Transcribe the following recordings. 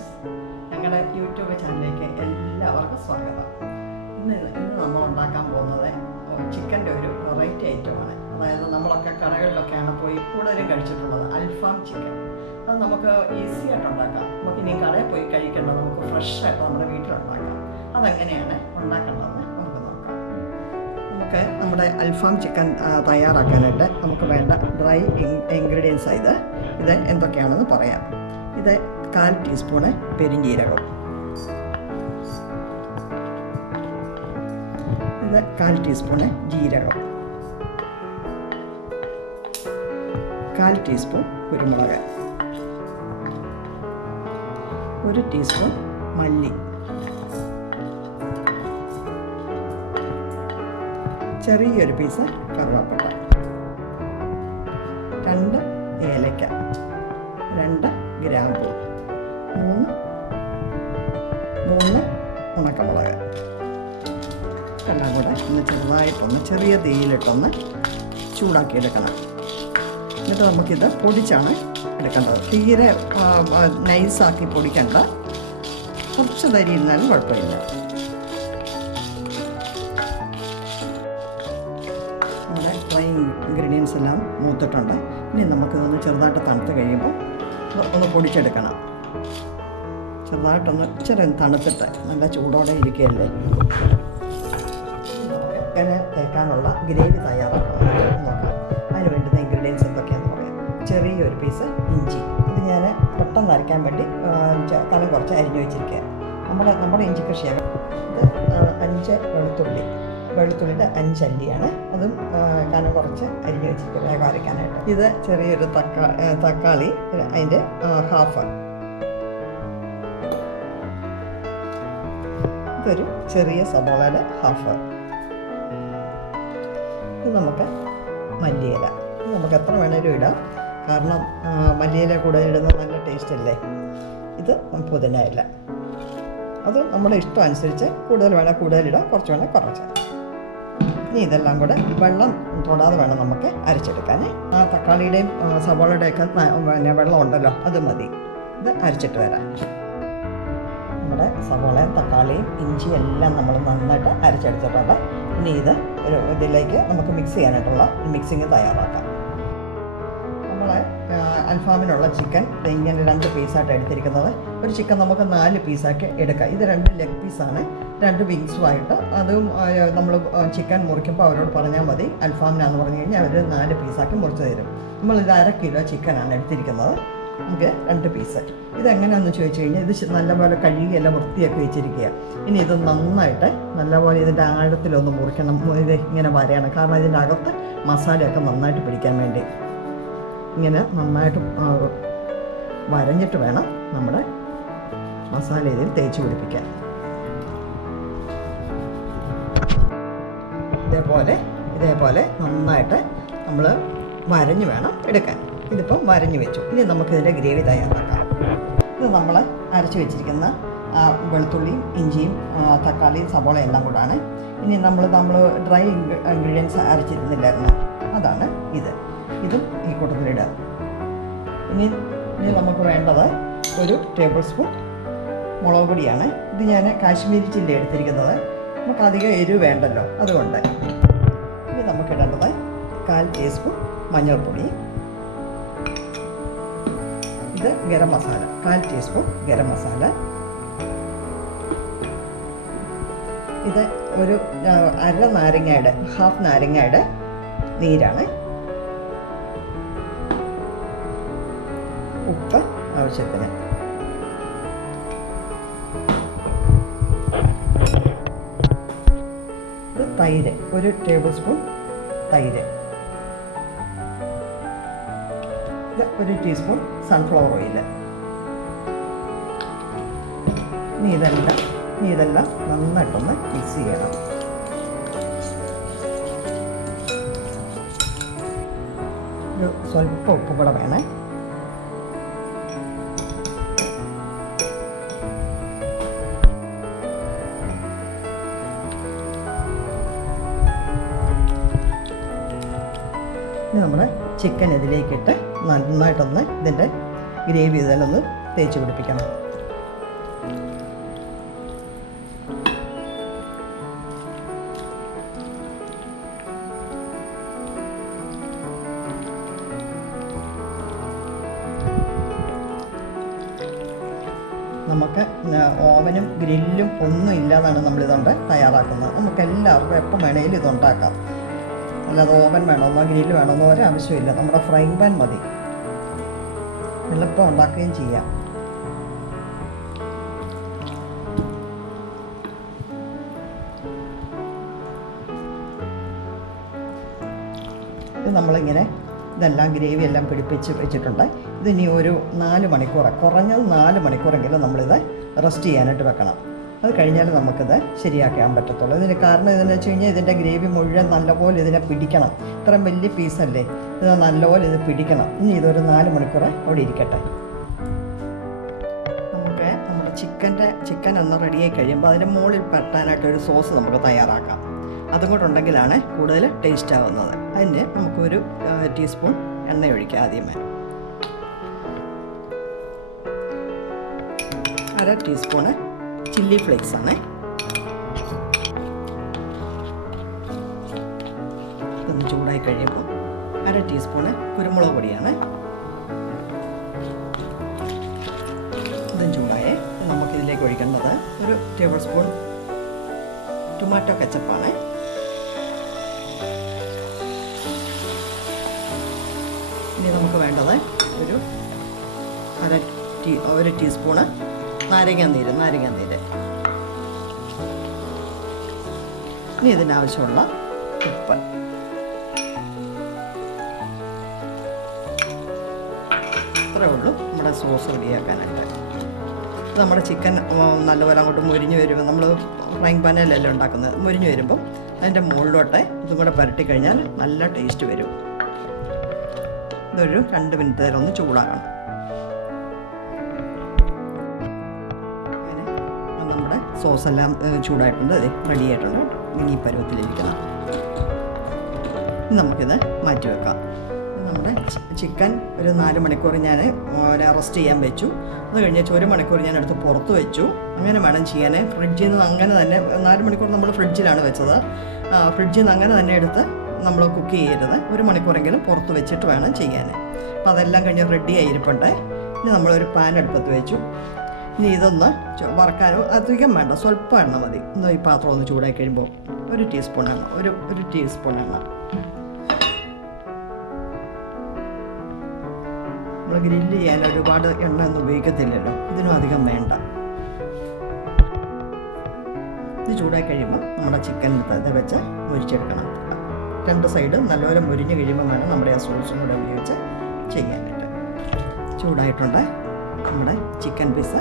Friends, ഞങ്ങളുടെ YouTube ചാനലിലേക്ക് എല്ലാവർക്കും സ്വാഗതം. ഇന്ന് നമ്മൾ ഉണ്ടാക്കാൻ പോകുന്നത് ചിക്കൻ്റെ ഒരു വെറൈറ്റി ഐറ്റമാണ്. അതായത് നമ്മളൊക്കെ കടകളിലൊക്കെയാണ് പോയി കൂടുതലും കഴിച്ചിട്ടുള്ളത് അൽഫാം ചിക്കൻ. അത് നമുക്ക് ഈസി ആയിട്ട് ഉണ്ടാക്കാം. നമുക്ക് ഇനി കടയിൽ പോയി കഴിക്കേണ്ടത് നമുക്ക് ഫ്രഷായിട്ട് നമ്മുടെ വീട്ടിലുണ്ടാക്കാം. അതെങ്ങനെയാണ് ഉണ്ടാക്കേണ്ടതെന്ന് നമുക്ക് നോക്കാം. നമുക്ക് നമ്മുടെ അൽഫാം ചിക്കൻ തയ്യാറാക്കാനായിട്ട് നമുക്ക് വേണ്ട ഡ്രൈ ഇൻഗ്രീഡിയൻസ് ഇത് എന്തൊക്കെയാണെന്ന് പറയാം. ഇത് 1/4 ടീസ്പൂണ് പെരിഞ്ജീരകം, ഇത് 1/4 ടീസ്പൂണ് ജീരകം, 1/4 ടീസ്പൂൺ കുരുമുളക്, 1 ടീസ്പൂൺ മല്ലി, ചെറിയൊരു പീസ് കറുവാപ്പട്ട, 2 ഏലക്ക, 2 ഗ്രാമ്പൂ, 3 ഉണക്കമുളക്. എല്ലാം കൂടെ ഒന്ന് ചെറുതായിട്ടൊന്ന് ചെറിയ തീയിലിട്ടൊന്ന് ചൂടാക്കിയെടുക്കണം. എന്നിട്ട് നമുക്കിത് പൊടിച്ചാണ് എടുക്കേണ്ടത്. തീരെ നൈസാക്കി പൊടിക്കണ്ട, കുറച്ച് തരി ഇരുന്നാലും കുഴപ്പമില്ല. നമ്മുടെ ഡ്രൈ ഇൻഗ്രീഡിയൻസ് എല്ലാം മൂത്തിട്ടുണ്ട്. ഇനി നമുക്കിതൊന്ന് ചെറുതായിട്ട് തണുത്ത് കഴിയുമ്പോൾ ഒന്ന് പൊടിച്ചെടുക്കണം. ചെറുതായിട്ടൊന്ന് ഇച്ചിരി തണുത്തിട്ട് നല്ല ചൂടോടെ ഇരിക്കുകയല്ലേ. ചിക്കന് തേക്കാനുള്ള ഗ്രേവി തയ്യാറാക്കണം നോക്കാം. അതിന് വേണ്ടുന്ന ഇൻഗ്രീഡിയൻസ് എന്തൊക്കെയാണെന്ന് പറയാം. ചെറിയൊരു പീസ് ഇഞ്ചി, ഇത് ഞാൻ പെട്ടെന്ന് അരയ്ക്കാൻ വേണ്ടി കനം കുറച്ച് അരിഞ്ഞു വെച്ചിരിക്കുക. നമ്മുടെ ഇഞ്ചി കൃഷിയാണ്. ഇത് 5 വെളുത്തുള്ളിയുടെ 5 അല്ലിയാണ്. അതും കനം കുറച്ച് അരിഞ്ഞു വെച്ചിരിക്കുക വേഗം അരയ്ക്കാനായിട്ട്. ഇത് ചെറിയൊരു തക്കാളി, അതിൻ്റെ ഹാഫ്. ഇതൊരു ചെറിയ സബോളയുടെ ഹാഫ്. ഇത് നമുക്ക് മല്ലിയില, ഇത് നമുക്ക് എത്ര വേണേലും ഇടാം. കാരണം മല്ലിയില കൂടുതൽ ഇടുന്നത് നല്ല ടേസ്റ്റ് അല്ലേ. ഇത് പുതിന ഇല, അത് നമ്മുടെ ഇഷ്ടം അനുസരിച്ച് കൂടുതൽ വേണേൽ കൂടുതലിടാം, കുറച്ച് വേണേൽ കുറച്ച്. ഇനി ഇതെല്ലാം കൂടെ വെള്ളം തൊടാതെ വേണം നമുക്ക് അരച്ചെടുക്കാൻ. ആ തക്കാളിയുടെയും സവോളയുടെയൊക്കെ പിന്നെ വെള്ളം ഉണ്ടല്ലോ, അത് മതി. ഇത് അരച്ചിട്ട് വരാം. നമ്മുടെ സവോളയും തക്കാളിയും ഇഞ്ചിയും എല്ലാം നമ്മൾ നന്നായിട്ട് അരച്ചെടുത്തിട്ടുണ്ട്. ഇനി ഇതിലേക്ക് നമുക്ക് മിക്സ് ചെയ്യാനായിട്ടുള്ള മിക്സിങ് തയ്യാറാക്കാം. നമ്മൾ അൽഫാമിനുള്ള ചിക്കൻ ഇങ്ങനെ 2 പീസായിട്ട് എടുത്തിരിക്കുന്നത്. ഒരു ചിക്കൻ നമുക്ക് 4 പീസാക്കി എടുക്കാം. ഇത് 2 ലെഗ് പീസാണ്, 2 വിങ്സുമായിട്ട്. അതും നമ്മൾ ചിക്കൻ മുറിക്കുമ്പോൾ അവരോട് പറഞ്ഞാൽ മതി അൽഫാമിനാന്ന് പറഞ്ഞു കഴിഞ്ഞാൽ അവർ 4 പീസാക്കി മുറിച്ച് തരും. നമ്മളിത് 1/2 കിലോ ചിക്കനാണ് എടുത്തിരിക്കുന്നത്. നമുക്ക് 2 പീസ്. ഇതെങ്ങനെയാണെന്ന് ചോദിച്ചു കഴിഞ്ഞാൽ ഇത് നല്ലപോലെ കഴുകി എല്ലാം വൃത്തിയാക്കി വെച്ചിരിക്കുക. ഇനി ഇത് നന്നായിട്ട് നല്ലപോലെ ഇതിൻ്റെ ആഴത്തിലൊന്ന് മുറിക്കണം. ഇത് ഇങ്ങനെ വരയണം, കാരണം ഇതിൻ്റെ അകത്ത് മസാലയൊക്കെ നന്നായിട്ട് പിടിക്കാൻ വേണ്ടി. ഇങ്ങനെ നന്നായിട്ട് വരഞ്ഞിട്ട് വേണം നമ്മുടെ മസാല ഇതിൽ തേച്ച് പിടിപ്പിക്കാൻ. ഇതേപോലെ നന്നായിട്ട് നമ്മൾ വരഞ്ഞ് വേണം എടുക്കാൻ. ഇതിപ്പം വരഞ്ഞ് വെച്ചു. ഇനി നമുക്കിതിൻ്റെ ഗ്രേവി തയ്യാറാക്കാം. ഇത് നമ്മൾ അരച്ച് വെച്ചിരിക്കുന്ന വെളുത്തുള്ളിയും ഇഞ്ചിയും തക്കാളിയും സവോളയും എല്ലാം കൂടാണ്. ഇനി നമ്മൾ ഡ്രൈ ഇൻഗ്രീഡിയൻസ് അരച്ചിരുന്നില്ലായിരുന്നു, അതാണ് ഇതും ഈ കൂട്ടത്തിലിടുക. ഇനി നമുക്ക് വേണ്ടത് 1 ടേബിൾ സ്പൂൺ മുളക് പൊടിയാണ്. ഇത് ഞാൻ കാശ്മീരി ചില്ലി എടുത്തിരിക്കുന്നത്. നമുക്ക് അധികം എരിവ് വേണ്ടല്ലോ, അതുകൊണ്ട്. ഇനി നമുക്കിടേണ്ടത് 1/4 ടീസ്പൂൺ മഞ്ഞൾപ്പൊടി. ഇത് ഗരം മസാല, 1/4 ടീസ്പൂൺ ഗരം മസാല. ഇത് ഒരു ഹാഫ് നാരങ്ങയുടെ നീരാണ്. ഉപ്പ് ആവശ്യത്തിന്. ഇത് തൈര്, 1 ടേബിൾ സ്പൂൺ തൈര്. ഇത് 1 ടീസ്പൂൺ സൺഫ്ലവർ ഓയിൽ. ഇനി ഇതെല്ലാം നന്നായിട്ടൊന്ന് മിക്സ് ചെയ്യണം. സ്വല്പം ഉപ്പ് കൂടെ വേണേ. ഇനി നമ്മുടെ ചിക്കൻ ഇതിലേക്കിട്ട് നന്നായിട്ടൊന്ന് ഇതിൻ്റെ ഗ്രേവി ഇതിലൊന്ന് തേച്ച് പിടിപ്പിക്കണം. നമുക്ക് ഓവനും ഗ്രില്ലും ഒന്നും ഇല്ലാതാണ് നമ്മളിതുകൊണ്ട് തയ്യാറാക്കുന്നത്. നമുക്ക് എല്ലാവർക്കും എപ്പം വേണമെങ്കിലും ഇതുണ്ടാക്കാം. അല്ലാതെ ഓവൻ വേണമെന്നോ ഗ്രില്ല് വേണമെന്നോ ഒരാവശ്യമില്ല. നമ്മുടെ ഫ്രൈങ് പാൻ മതി, എളുപ്പം ഉണ്ടാക്കുകയും ചെയ്യാം. ഇത് നമ്മളിങ്ങനെ ഇതെല്ലാം ഗ്രേവി എല്ലാം പിടിപ്പിച്ച് വെച്ചിട്ടുണ്ട്. ഇതിനി ഒരു 4 മണിക്കൂർ, കുറഞ്ഞത് 4 മണിക്കൂറെങ്കിലും നമ്മളിത് റെസ്റ്റ് ചെയ്യാനായിട്ട് വെക്കണം. അത് കഴിഞ്ഞാൽ നമുക്കിത് ശരിയാക്കാൻ പറ്റത്തുള്ളൂ. ഇതിന് കാരണം ഇതെന്ന് വെച്ച് കഴിഞ്ഞാൽ ഇതിൻ്റെ ഗ്രേവി മുഴുവൻ നല്ലപോലെ ഇതിനെ പിടിക്കണം. ഇത്രയും വലിയ പീസല്ലേ, ഇത് നല്ലപോലെ ഇത് പിടിക്കണം. ഇനി ഇതൊരു 4 മണിക്കൂർ അവിടെ ഇരിക്കട്ടെ. നമുക്ക് നമ്മുടെ ചിക്കൻ ഒന്ന് റെഡിയായി കഴിയുമ്പോൾ അതിൻ്റെ മുകളിൽ പറ്റാനായിട്ടൊരു സോസ് നമുക്ക് തയ്യാറാക്കാം. അതും കൂടെ ഉണ്ടെങ്കിലാണ് കൂടുതൽ ടേസ്റ്റ് ആവുന്നത്. അതിന് നമുക്കൊരു ടീസ്പൂൺ എണ്ണ ഒഴിക്കാം. ആദ്യമേ 1/2 ടീസ്പൂണ് ചില്ലി ഫ്ലേക്സ് ആണ്. ഇതൊന്ന് ചൂടായി കഴിയുമ്പോൾ 1/2 ടീസ്പൂണ് കുരുമുളക് പൊടിയാണ്. ഇതും ചൂടായേ നമുക്കിതിലേക്ക് ഒഴിക്കേണ്ടത് 1 ടേബിൾ സ്പൂൺ ടൊമാറ്റോ കെച്ചപ്പാണ്. ഇനി നമുക്ക് വേണ്ടത് ഒരു 1 ടീസ്പൂണ് നാരങ്ങാനീര്. ഇനി ഇതിനാവശ്യമുള്ള ഉപ്പ്. ഇത്രയേ ഉള്ളൂ നമ്മുടെ സോസ് റെഡിയാക്കാനായിട്ട്. നമ്മുടെ ചിക്കൻ നല്ലപോലെ അങ്ങോട്ട് മുരിഞ്ഞ് വരുമ്പോൾ, നമ്മൾ ഫ്രൈങ് പാനിലല്ലേ ഉണ്ടാക്കുന്നത്, മുരിഞ്ഞ് വരുമ്പം അതിൻ്റെ മുകളിലോട്ട് ഇതും കൂടെ പുരട്ടി കഴിഞ്ഞാൽ നല്ല ടേസ്റ്റ് വരും. ഇതൊരു 2 മിനിറ്റ് നേരം ഒന്ന് ചൂടാക്കണം. അങ്ങനെ നമ്മുടെ സോസെല്ലാം ചൂടായിട്ടുണ്ട്, റെഡി ആയിട്ടുണ്ട്. ഇനി ഈ പരുവത്തിലിരിക്കണം. നമുക്കിത് മാറ്റി വെക്കാം. നമ്മുടെ ചിക്കൻ ഒരു 4 മണിക്കൂർ ഞാൻ റെസ്റ്റ് ചെയ്യാൻ വെച്ചു. അത് കഴിഞ്ഞിട്ട് 1 മണിക്കൂർ ഞാൻ എടുത്ത് പുറത്ത് വെച്ചു. അങ്ങനെ വേണം ചെയ്യാൻ. ഫ്രിഡ്ജിൽ നിന്ന് അങ്ങനെ തന്നെ 4 മണിക്കൂർ നമ്മൾ ഫ്രിഡ്ജിലാണ് വെച്ചത്. ഫ്രിഡ്ജിൽ നിന്ന് അങ്ങനെ തന്നെ എടുത്ത് നമ്മൾ കുക്ക് ചെയ്യരുത്. 1 മണിക്കൂറെങ്കിലും പുറത്ത് വെച്ചിട്ട് വേണം ചെയ്യാൻ. അപ്പോൾ അതെല്ലാം കഴിഞ്ഞ് റെഡി ആയിരിപ്പുണ്ട്. ഇനി നമ്മളൊരു പാൻ അടുപ്പത്ത് വെച്ചു. ഇനി ഇതൊന്ന് വറക്കാനോ അധികം വേണ്ട, സ്വല്പം എണ്ണ മതി. ഈ പാത്രം ഒന്ന് ചൂടായി കഴിയുമ്പോൾ 1 ടീസ്പൂൺ എണ്ണ, ഒരു ടീസ്പൂൺ എണ്ണ. നമ്മൾ ഗ്രില്ല് ചെയ്യാൻ ഒരുപാട് എണ്ണ ഒന്നും ഉപയോഗിക്കത്തില്ലല്ലോ, ഇതിനും അധികം വേണ്ട. ഇത് ചൂടായി കഴിയുമ്പോൾ നമ്മുടെ ചിക്കൻ ഇത് വെച്ച് മുരിച്ചെടുക്കണം. 2 സൈഡ് നല്ലപോലെ മുരിഞ്ഞ് കഴിയുമ്പോൾ വേണം നമ്മുടെ ആ സോസും കൂടെ ഉപയോഗിച്ച് ചെയ്യാനായിട്ട്. ചൂടായിട്ടുണ്ട് നമ്മുടെ ചിക്കൻ പീസ്.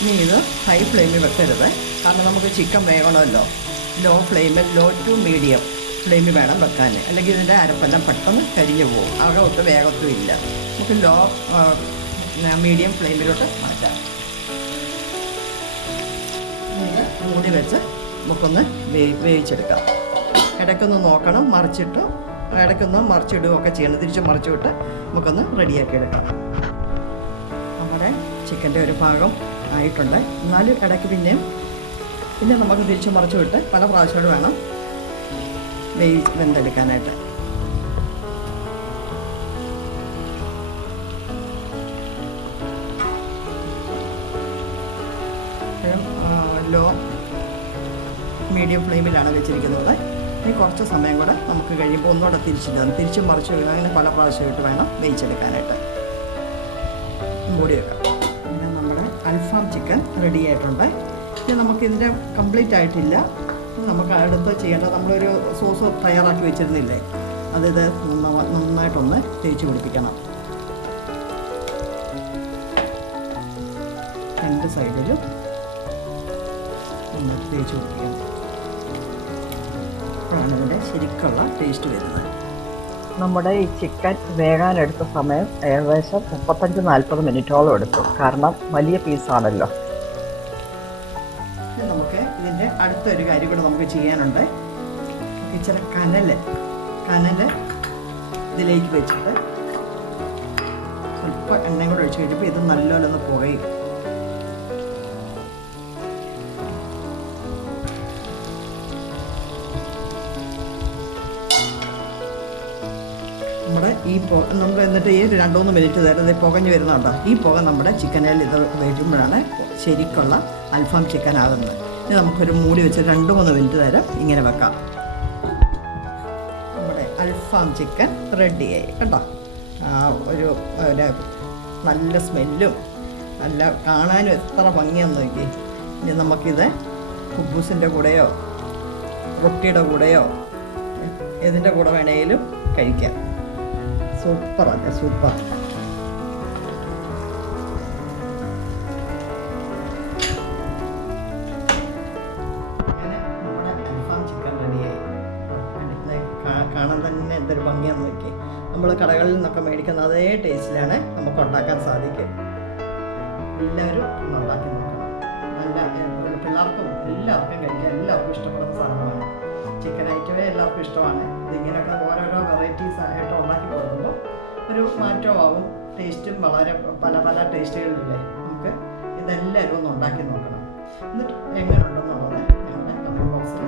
ഇനി ഇത് ഹൈ ഫ്ലെയിമിൽ വെക്കരുത്, കാരണം നമുക്ക് ചിക്കൻ വേകണമല്ലോ. ലോ ടു മീഡിയം ഫ്ലെയിമിൽ വേണം വെക്കാൻ, അല്ലെങ്കിൽ ഇതിൻ്റെ അരപ്പെല്ലാം പെട്ടെന്ന് കരിഞ്ഞു പോകും, അകമൊട്ട് വേഗത്തും ഇല്ല. നമുക്ക് മീഡിയം ഫ്ലെയിമിലോട്ട് മാറ്റാം. ഇത് മൂടി വെച്ച് നമുക്കൊന്ന് വേവിച്ചെടുക്കാം. ഇടയ്ക്കൊന്ന് നോക്കണം, ഇടയ്ക്കൊന്ന് മറിച്ചിടുകയൊക്കെ ചെയ്യണം. തിരിച്ച് മറിച്ചിട്ട് നമുക്കൊന്ന് റെഡിയാക്കി എടുക്കാം. നമ്മുടെ ചിക്കൻ്റെ ഒരു ഭാഗം ആയിട്ടുണ്ട്. എന്നാലും ഇടയ്ക്ക് പിന്നെ നമുക്ക് തിരിച്ച് മറിച്ച് വിട്ട് പല പ്രാവശ്യമായിട്ട് വേണം വെന്തെടുക്കാനായിട്ട്. ലോ മീഡിയം ഫ്ലെയിമിലാണ് വെച്ചിരിക്കുന്നത്. ഇനി കുറച്ച് സമയം കൂടെ നമുക്ക് കഴിയുമ്പോൾ ഒന്നുകൂടെ തിരിച്ചും മറിച്ച് വിടാം. അങ്ങനെ പല പ്രാവശ്യമായിട്ട് വേണം വേവിച്ചെടുക്കാനായിട്ട്. മൂടി വെക്കാം. പിന്നെ നമ്മുടെ അൽഫാം ചിക്കൻ റെഡി ആയിട്ടുണ്ട്. ഇനി നമുക്കിതിൻ്റെ കംപ്ലീറ്റ് ആയിട്ടില്ല. നമുക്ക് അടുത്ത് ചെയ്യേണ്ടത്, നമ്മളൊരു സോസ് തയ്യാറാക്കി വെച്ചിരുന്നില്ലേ, അതിത് നന്നായിട്ടൊന്ന് തേച്ച് പിടിപ്പിക്കണം. 2 സൈഡിലും ഒന്ന് തേച്ച് പിടിപ്പിക്കണം. അപ്പോഴാണ് ഇതിൻ്റെ ശരിക്കുള്ള ടേസ്റ്റ് വരുന്നത്. നമ്മുടെ ഈ ചിക്കൻ വേകാനെടുത്ത സമയം ഏകദേശം 35-40 മിനിറ്റോളം എടുത്തു, കാരണം വലിയ പീസാണല്ലോ. നമുക്ക് ഇതിൻ്റെ അടുത്തൊരു കാര്യം കൂടെ നമുക്ക് ചെയ്യാനുണ്ട്. ഇച്ചിരി കനൽ ഇതിലേക്ക് വെച്ചിട്ട് സ്വല്പം എണ്ണയും കൂടെ ഒഴിച്ച് കഴിയുമ്പോൾ ഇത് നല്ലോണം ഒന്ന് പുകയും. ഈ നമ്മൾ എന്നിട്ട് ഈ 2-3 മിനിറ്റ് നേരം ഇത് പുകഞ്ഞ് വരുന്നുണ്ടോ. ഈ പുക നമ്മുടെ ചിക്കനിൽ ഇത് വരുമ്പോഴാണ് ശരിക്കുള്ള അൽഫാം ചിക്കൻ ആകുന്നത്. ഇത് നമുക്കൊരു മൂടി വെച്ച് 2-3 മിനിറ്റ് നേരം ഇങ്ങനെ വെക്കാം. നമ്മുടെ അൽഫാം ചിക്കൻ റെഡിയായി കേട്ടോ. ഒരു നല്ല സ്മെല്ലും നല്ല കാണാനും എത്ര ഭംഗിയാന്ന് നോക്കി. ഇനി നമുക്കിത് കുബൂസിൻ്റെ കൂടെയോ റൊട്ടിയുടെ കൂടെയോ ഏതിൻ്റെ കൂടെ വേണമെങ്കിലും കഴിക്കാം. സൂപ്പറല്ലേ, സൂപ്പർ. അങ്ങനെ നമ്മുടെ അൽഫാം ചിക്കൻ റെഡിയായി. കാണാൻ തന്നെ എന്തൊരു ഭംഗിയാന്ന് നോക്കി. നമ്മൾ കടകളിൽ നിന്നൊക്കെ മേടിക്കുന്ന അതേ ടേസ്റ്റിലാണ് നമുക്ക് ഉണ്ടാക്കാൻ സാധിക്കും. എല്ലാവരും ഉണ്ടാക്കി നോക്കണം. നല്ല പിള്ളേർക്കും എല്ലാവർക്കും കഴിക്കാൻ എല്ലാവർക്കും ഇഷ്ടപ്പെടുന്ന സാധനമാണ്. ചിക്കൻ ഐറ്റമേ എല്ലാവർക്കും ഇഷ്ടമാണ്. ഇതിങ്ങനെയൊക്കെ ഓരോരോ വെറൈറ്റീസ് ആയിട്ട് ഉണ്ടാക്കി കൊടുക്കുമ്പോൾ ഒരു മാറ്റമാവും. ടേസ്റ്റും വളരെ പല പല ടേസ്റ്റുകളില്ലേ. നമുക്ക് ഇതെല്ലാവരും ഒന്ന് ഉണ്ടാക്കി നോക്കണം. എന്നിട്ട് എങ്ങനെ ഉണ്ടെന്നുള്ളത് ഞങ്ങളുടെ കമൻറ്റ് ബോക്സിൽ